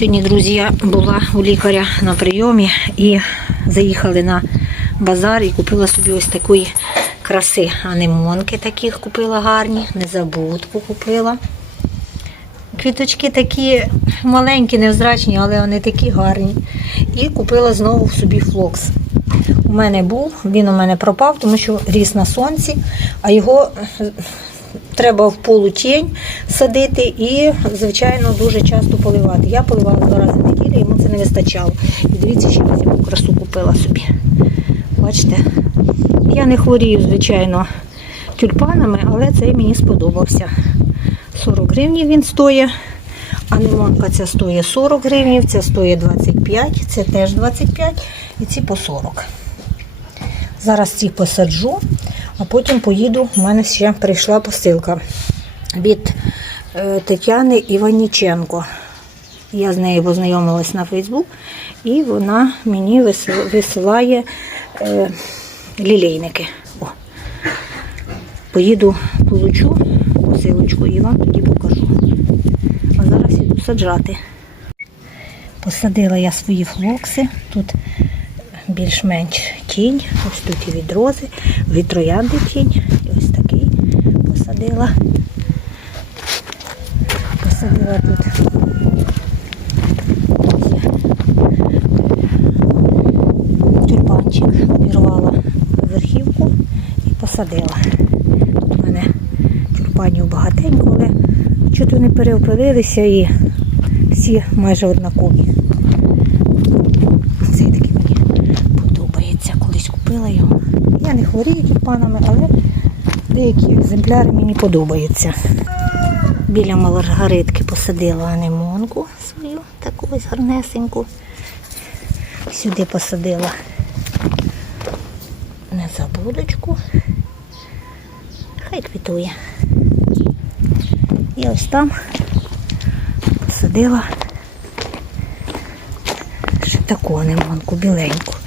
Сьогодні, друзі, я була у лікаря на прийомі і заїхали на базар і купила собі ось такої краси. Анемонки таких купила гарні, незабудку купила. Квіточки такі маленькі, невзрачні, але вони такі гарні. І купила знову собі флокс. У мене був, він у мене пропав, тому що ріс на сонці, а його треба в полутінь садити і, звичайно, дуже часто поливати. Я поливала два рази в неділю, йому це не вистачало. І дивіться, що я яку красу купила собі. Бачите? Я не хворію, звичайно, тюльпанами, але цей мені сподобався. 40 гривень він стоїть. Анемонка ця стоїть 40 гривень, ця стоїть 25, це теж 25 і ці по 40. Зараз ці посаджу, а потім поїду. У мене ще прийшла посилка від е, Тетяни Іваніченко. Я з нею познайомилась на Фейсбук, і вона мені висилає е, лілейники. О. Поїду, получу посилочку і вам тоді покажу. А зараз іду саджати. Посадила я свої флокси. Тут більш-менш тінь. Ось тут і від рози, від троянди тінь. І ось такий посадила. Посадила тут. Тюльпанчик обірвала верхівку і посадила. Тут у мене тюльпанів багатенько, але чого вони переопилилися і всі майже однакові. Цей такий мені подобається. Колись купила його. Я не хворію тюльпанами, але деякі екземпляри мені подобаються. Біля маларгаритки посадила анемонку свою, таку ось гарнесеньку. Сюди посадила незабудочку. Хай квітує. І ось там посадила ще таку анемонку біленьку.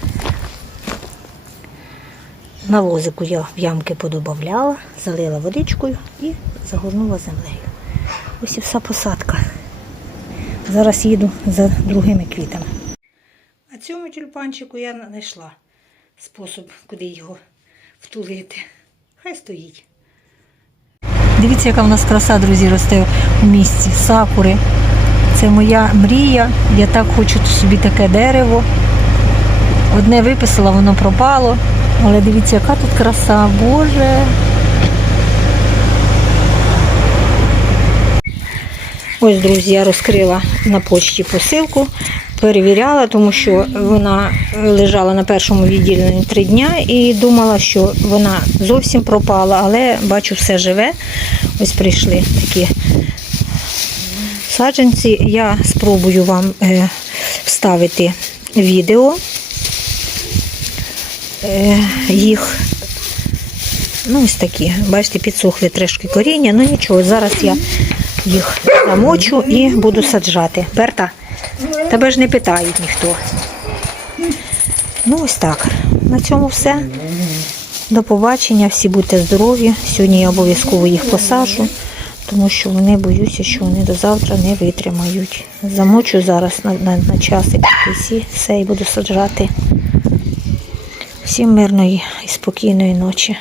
На возику я в ямки подобавляла, залила водичкою і загорнула землею. Ось і вся посадка. Зараз їду за другими квітами. А цьому тюльпанчику я знайшла спосіб, куди його втулити. Хай стоїть. Дивіться, яка в нас краса, друзі, росте у місті. Сакури. Це моя мрія. Я так хочу собі таке дерево. Одне виписала, воно пропало. Але дивіться, яка тут краса, Боже. Ось, друзі, я розкрила на почті посилку, перевіряла, тому що вона лежала на першому відділенні три дня і думала, що вона зовсім пропала, але бачу, все живе. Ось прийшли такі саджанці. Я спробую вам е, вставити відео їх. Ну, ось такі. Бачите, підсохли трошки коріння. Ну нічого, зараз я їх замочу і буду саджати. Берта, тебе ж не питають ніхто. Ну, ось так. На цьому все. До побачення, всі будьте здорові. Сьогодні я обов'язково їх посаджу, тому що вони боюся, що вони до завтра не витримають. Замочу зараз на, на, на якийсь і все і буду саджати. Всім мирної і спокійної ночі.